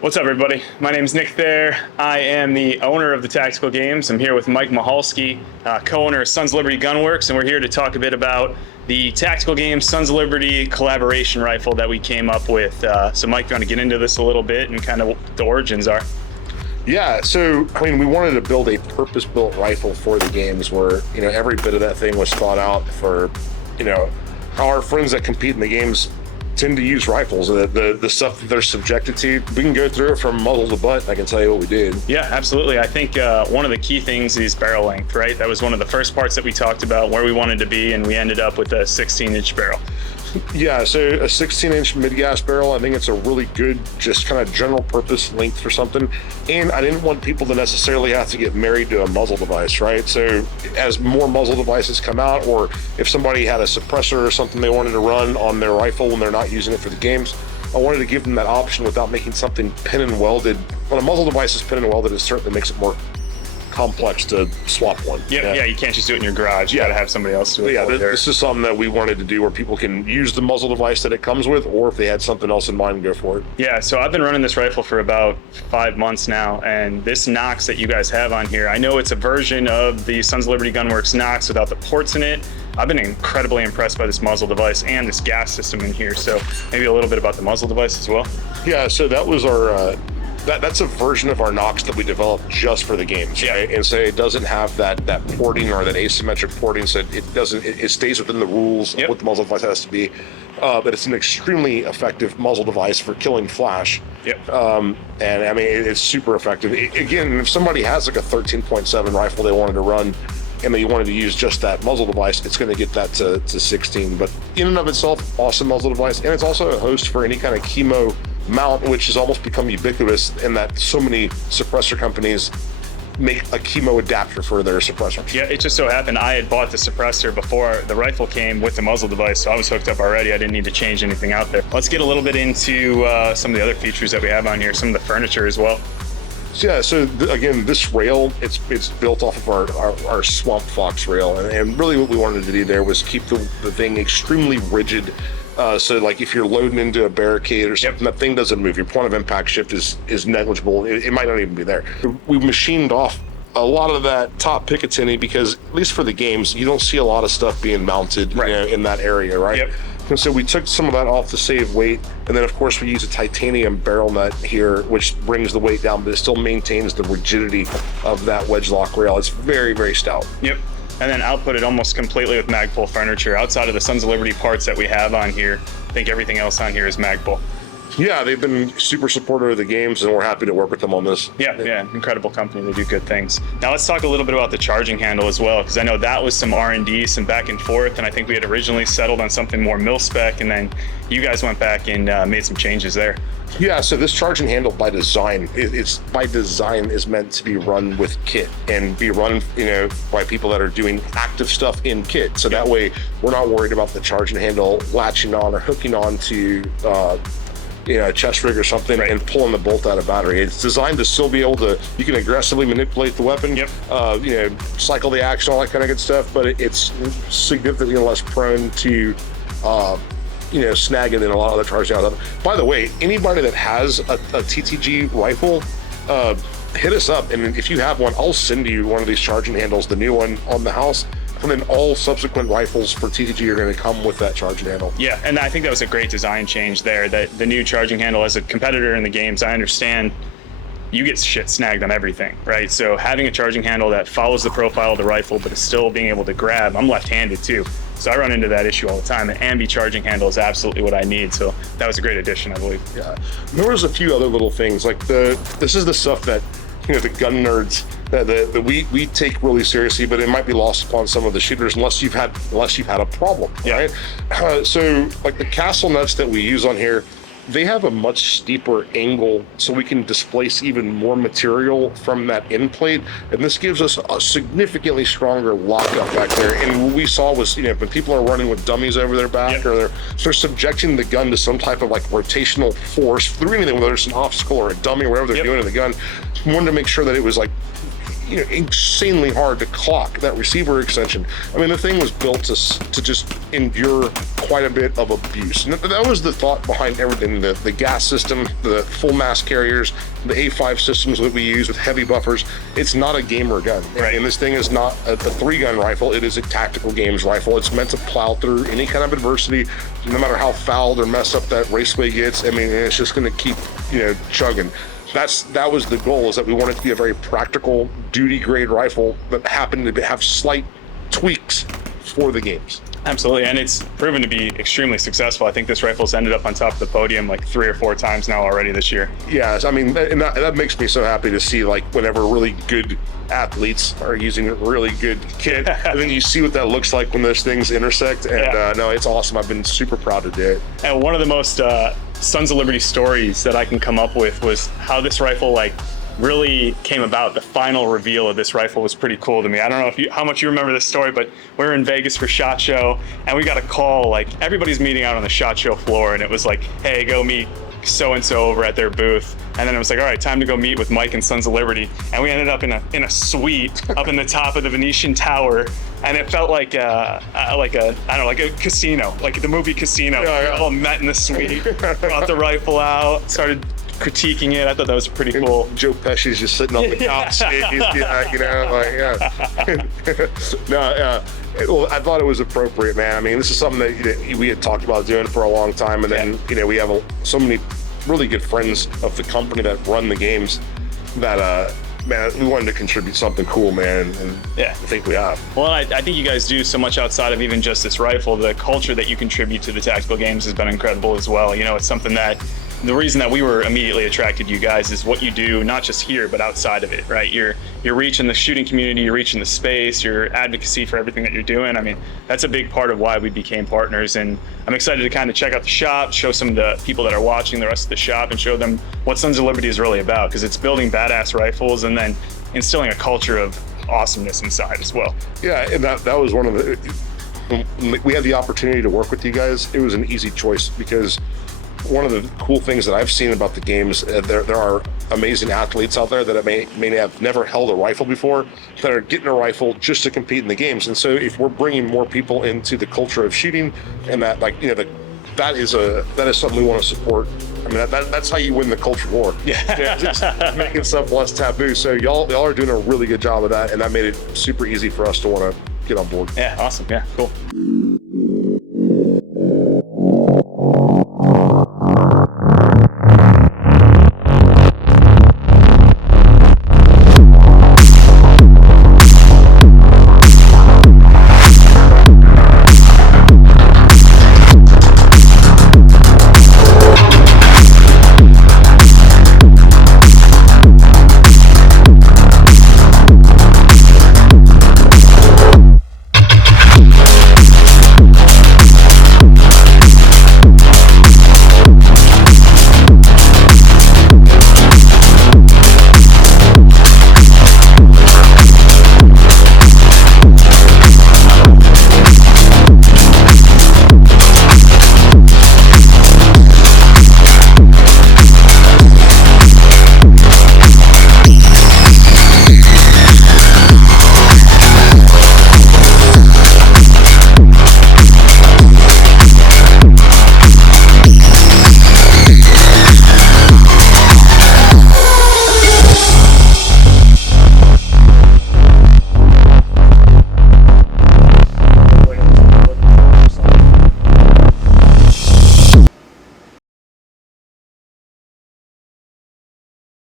What's up, everybody? My name is Nick Thayer. I am the owner of the Tactical Games. I'm here with Mike Mihalski, co-owner of Sons of Liberty Gunworks, and we're here to talk a bit about the Tactical Games Sons of Liberty collaboration rifle that we came up with. So Mike, you want to get into this a little bit and kind of what the origins are? Yeah, so, we wanted to build a purpose-built rifle for the games where, every bit of that thing was thought out for, our friends that compete in the games tend to use rifles. The stuff that they're subjected to, we can go through it from muzzle to butt. I can tell you what we did. Yeah, absolutely. I think one of the key things is barrel length, right? That was one of the first parts that we talked about, where we wanted to be, and we ended up with a 16-inch barrel. Yeah, so a 16-inch mid-gas barrel, I think it's a really good, just kind of general purpose length for something. And I didn't want people to necessarily have to get married to a muzzle device, right? So as more muzzle devices come out, or if somebody had a suppressor or something they wanted to run on their rifle when they're not using it for the games, I wanted to give them that option without making something pin and welded. When a muzzle device is pin and welded, it certainly makes it more complex to swap one. Yeah, you can't just do it in your garage. You got to have somebody else do it. Yeah, this is something that we wanted to do where people can use the muzzle device that it comes with, or if they had something else in mind, go for it. Yeah, so I've been running this rifle for about 5 months now, and this Nox that you guys have on here, I know it's a version of the Sons of Liberty Gunworks Nox without the ports in it. I've been incredibly impressed by this muzzle device and this gas system in here, so maybe a little bit about the muzzle device as well. Yeah, so that was our that's a version of our Nox that we developed just for the games, right? And so it doesn't have that porting or that asymmetric porting, so it stays within the rules of what the muzzle device has to be. But it's an extremely effective muzzle device for killing flash. And it's super effective. Again, if somebody has like a 13.7 rifle they wanted to run, and they wanted to use just that muzzle device, it's going to get that to 16. But in and of itself, awesome muzzle device, and it's also a host for any kind of chemo mount, which has almost become ubiquitous in that so many suppressor companies make a chemo adapter for their suppressor. Yeah, it just so happened I had bought the suppressor before the rifle came with the muzzle device, so I was hooked up already. I didn't need to change anything out there. Let's get a little bit into some of the other features that we have on here, some of the furniture as well. Yeah, so again, this rail, it's built off of our Swamp Fox rail, and really what we wanted to do there was keep the thing extremely rigid. So like if you're loading into a barricade or something, that thing doesn't move. Your point of impact shift is negligible. It might not even be there. We machined off a lot of that top Picatinny because, at least for the games, you don't see a lot of stuff being mounted in that area, right? And so we took some of that off to save weight, and then of course we use a titanium barrel nut here, which brings the weight down, but it still maintains the rigidity of that wedge lock rail. It's very, very stout. And then outputted almost completely with Magpul furniture. Outside of the Sons of Liberty parts that we have on here, I think everything else on here is Magpul. Yeah, they've been super supportive of the games, and we're happy to work with them on this. Yeah, incredible company. They do good things. Now let's talk a little bit about the charging handle as well, because I know that was some R&D, some back and forth, and I think we had originally settled on something more mil-spec, and then you guys went back and made some changes there. Yeah, so this charging handle by design, it's by design is meant to be run with kit and be run, by people that are doing active stuff in kit. So that way we're not worried about the charging handle latching on or hooking on to a chest rig or something and pulling the bolt out of battery. It's designed to still be able to, you can aggressively manipulate the weapon, cycle the action, all that kind of good stuff, but it's significantly less prone to snagging than a lot of other charging handles. By the way, anybody that has a TTG rifle, hit us up, and if you have one, I'll send you one of these charging handles, the new one on the house. And then all subsequent rifles for TTG are going to come with that charging handle. Yeah, and I think that was a great design change there, that the new charging handle. As a competitor in the games, I understand you get shit snagged on everything, right? So having a charging handle that follows the profile of the rifle but is still being able to grab, I'm left-handed too, so I run into that issue all the time. An ambi charging handle is absolutely what I need, so that was a great addition, I believe. Yeah, there was a few other little things, like this is the stuff that the gun nerds that we take really seriously, but it might be lost upon some of the shooters unless you've had a problem, right? So like the castle nuts that we use on here, they have a much steeper angle, so we can displace even more material from that end plate, and this gives us a significantly stronger lockup back there. And what we saw was, when people are running with dummies over their back, or they're subjecting the gun to some type of like rotational force through anything, whether it's an obstacle or a dummy or whatever they're doing in the gun, we wanted to make sure that it was like insanely hard to clock that receiver extension. I mean, the thing was built to just endure quite a bit of abuse. And that was the thought behind everything. The gas system, the full mass carriers, the A5 systems that we use with heavy buffers. It's not a gamer gun. Right. And this thing is not a 3-gun rifle. It is a tactical games rifle. It's meant to plow through any kind of adversity, no matter how fouled or messed up that raceway gets. I mean, it's just going to keep, chugging. That was the goal, is that we wanted to be a very practical duty grade rifle that happened to have slight tweaks for the games. Absolutely, and it's proven to be extremely successful. I think this rifle's ended up on top of the podium like 3 or 4 times now already this year. Yes, I mean, and that makes me so happy to see, like, whenever really good athletes are using a really good kit, and then you see what that looks like when those things intersect. And no, it's awesome. I've been super proud to do it. And one of the most Sons of Liberty stories that I can come up with was how this rifle really came about. The final reveal of this rifle was pretty cool to me. I don't know how much you remember this story, but we were in Vegas for SHOT Show, and we got a call, everybody's meeting out on the SHOT Show floor, and it was like, hey, go meet so-and-so over at their booth. And then it was like, all right, time to go meet with Mike and Sons of Liberty. And we ended up in a suite up in the top of the Venetian Tower. And it felt like a casino, like the movie Casino. Yeah. We all met in the suite, brought the rifle out, started critiquing it. I thought that was pretty cool. Joe Pesci's just sitting on the couch. Well, I thought it was appropriate, man. I mean, this is something that we had talked about doing for a long time, and then we have so many really good friends of the company that run the games that man, we wanted to contribute something cool, man, and I think we have. Well, I think you guys do so much outside of even just this rifle. The culture that you contribite to the tactical games has been incredible as well. It's something that the reason that we were immediately attracted to you guys is what you do, not just here, but outside of it, right? You're reaching the shooting community, you're reaching the space, your advocacy for everything that you're doing. I mean, that's a big part of why we became partners. And I'm excited to kind of check out the shop, show some of the people that are watching the rest of the shop, and show them what Sons of Liberty is really about, because it's building badass rifles and then instilling a culture of awesomeness inside as well. Yeah, and that was one of the, when we had the opportunity to work with you guys, it was an easy choice, because one of the cool things that I've seen about the games, there are amazing athletes out there that may have never held a rifle before, that are getting a rifle just to compete in the games. And so if we're bringing more people into the culture of shooting, and that that is something we want to support. I mean, that's how you win the culture war. Just making stuff less taboo. So y'all are doing a really good job of that, and that made it super easy for us to want to get on board. Yeah, awesome. Yeah, cool.